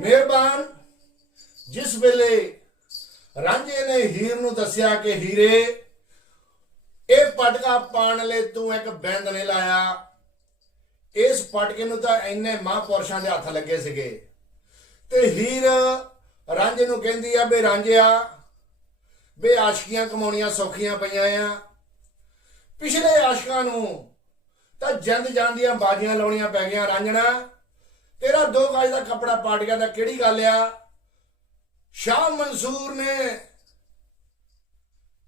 ਮਿਹਰਬਾਨ। ਜਿਸ ਵੇਲੇ ਰਾਂਝੇ ਨੇ ਹੀਰ ਨੂੰ ਦੱਸਿਆ ਕਿ ਹੀਰੇ, ਇਹ ਪਟਕਾ ਪਾਣ ਲਈ ਤੂੰ ਇੱਕ ਬੈਂਦ ਨੇ ਲਾਇਆ। ਇਸ ਪਟਕੇ ਨੂੰ ਤਾਂ ਇੰਨੇ ਮਹਾਂਪੁਰਸ਼ਾਂ ਦੇ ਹੱਥ ਲੱਗੇ ਸੀਗੇ। ਤੇ ਹੀਰ ਰਾਂਝੇ ਨੂੰ ਕਹਿੰਦੀ ਆ, ਬੇ ਰਾਂਝਿਆ, ਬੇ ਆਸ਼ਕੀਆਂ ਕਮਾਉਣੀਆਂ ਸੌਖੀਆਂ ਪਈਆਂ ਆ। ਪਿਛਲੇ ਆਸ਼ਕਾਂ ਨੂੰ ਤਾਂ ਜਿੰਦ ਜਾਂਦੀਆਂ ਬਾਜੀਆਂ ਲਾਉਣੀਆਂ ਪੈ ਗਈਆਂ, ਰਾਂਝਣਾ। ਤੇਰਾ ਦੋ ਗਜ ਦਾ ਕੱਪੜਾ ਪਾਟ ਗਿਆ ਤਾਂ ਕਿਹੜੀ ਗੱਲ ਆ? ਸ਼ਾਹ ਮਨਸੂਰ ਨੇ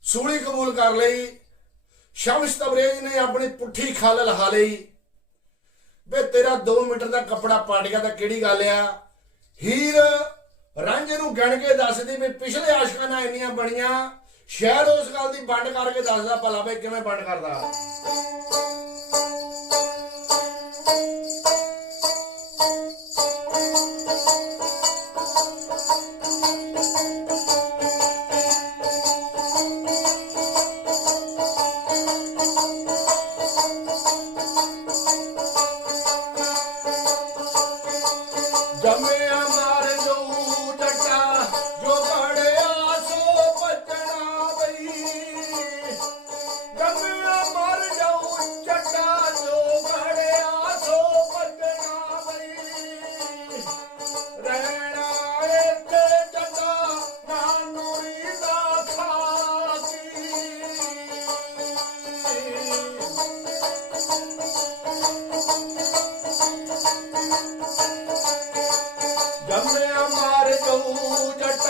ਸੂਲੀ ਕਬੂਲ ਕਰ ਲਈ। ਸ਼ਮਸ ਤਬਰੇਜ਼ ਨੇ ਆਪਣੀ ਪੁੱਠੀ ਖਾਲ ਲਹਾ ਲਈ। ਵੇ ਤੇਰਾ 2 ਮੀਟਰ ਦਾ ਕੱਪੜਾ ਪਾਟ ਗਿਆ ਤਾਂ ਕਿਹੜੀ ਗੱਲ ਆ? ਹੀਰ ਰਾਂਝੇ ਨੂੰ ਗਣ ਕੇ ਦੱਸਦੀ ਵੀ ਪਿਛਲੇ ਆਸ਼ਕਾਂ ਨਾਲ ਇੰਨੀਆਂ ਬਣੀਆਂ ਸ਼ਹਿਰ ਉਸ ਗੱਲ ਦੀ ਵੰਡ ਕਰਕੇ ਦੱਸਦਾ ਭਲਾ ਵੇ ਕਿਵੇਂ ਵੰਡ ਕਰਦਾ। ਜੰਮਿਆ ਮਾਰ ਜੋ ਜੱਟਾ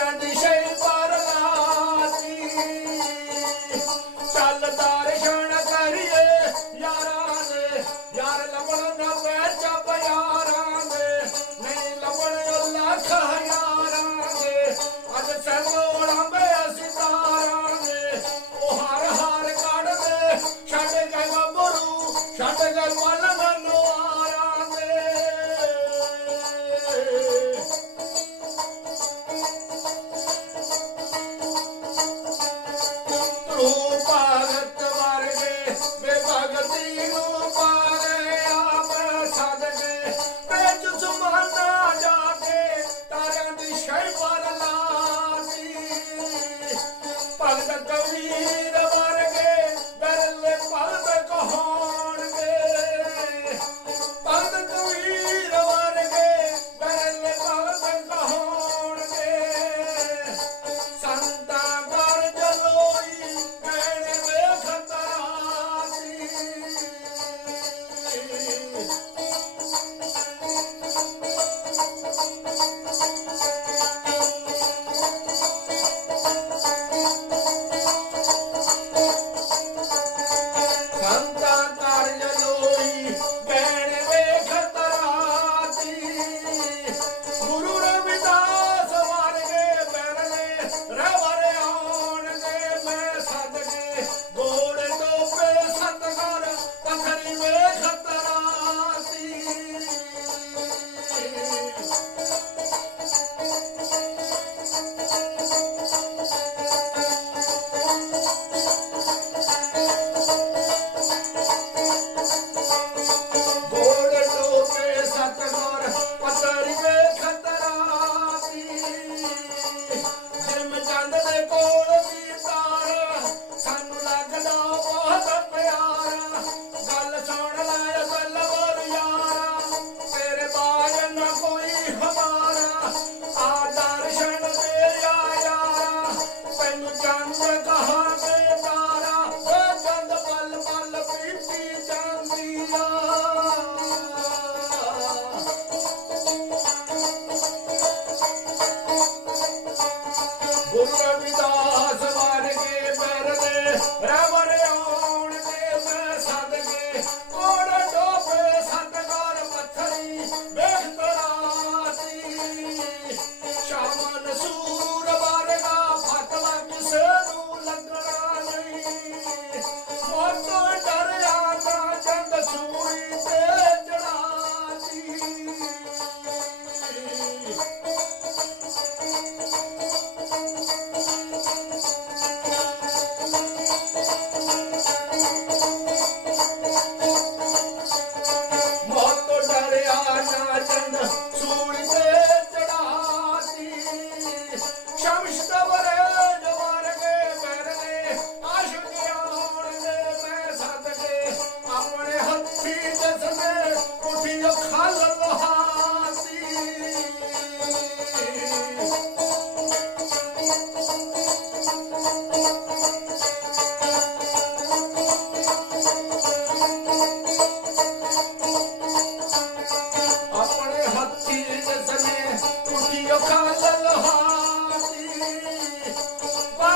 Vai!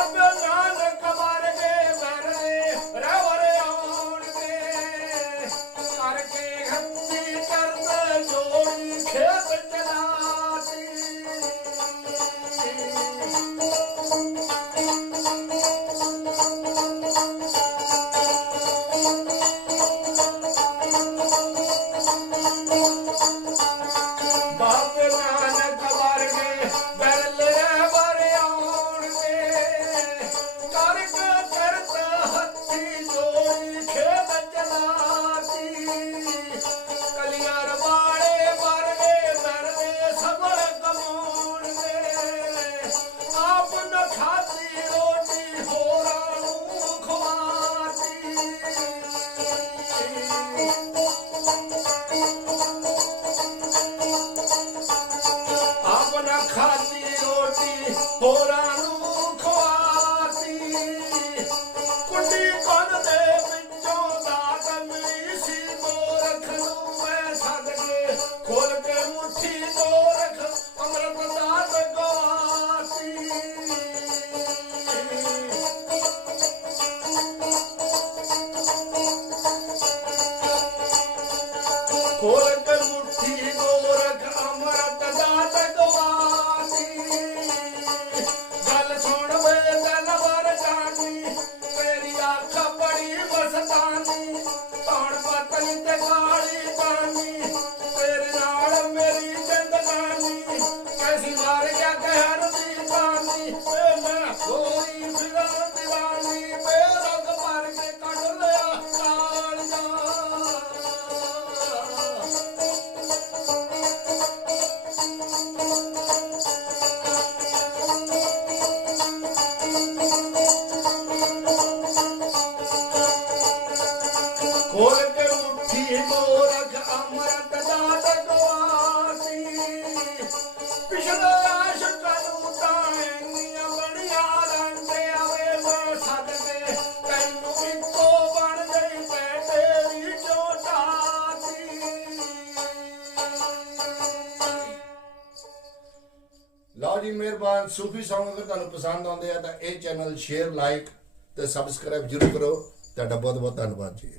ਖੋਲ ਕੇ ਮੁੱਠੀ ਅਮਰਤ ਦਾਤ ਗਵਾਸੀ ਪਿਛਲੇ ਆਸ਼ਕਾਂ ਨੂੰ ਤਾਂ ਇੰਨੀਆਂ ਬੜੀਆਂ ਰੰਗੇ ਆਵੇ ਮੈਂ ਸੱਦ ਤੈਨੂੰ ਇੱਕੋ ਬਣ ਗਈ ਮੈਂ ਤੇਰੀ ਚੋਟਾਤੀ ਲਓ ਜੀ, ਮਿਹਰਬਾਨ। ਸੂਫੀ ਸੌਂਗ ਅਗਰ ਤੁਹਾਨੂੰ ਪਸੰਦ ਆਉਂਦੇ ਆ ਤਾਂ ਇਹ ਚੈਨਲ ਸ਼ੇਅਰ ਲਾਈਕ ਤੇ ਸਬਸਕ੍ਰਾਈਬ ਜ਼ਰੂਰ ਕਰੋ। ਤੁਹਾਡਾ ਬਹੁਤ ਬਹੁਤ ਧੰਨਵਾਦ ਜੀ।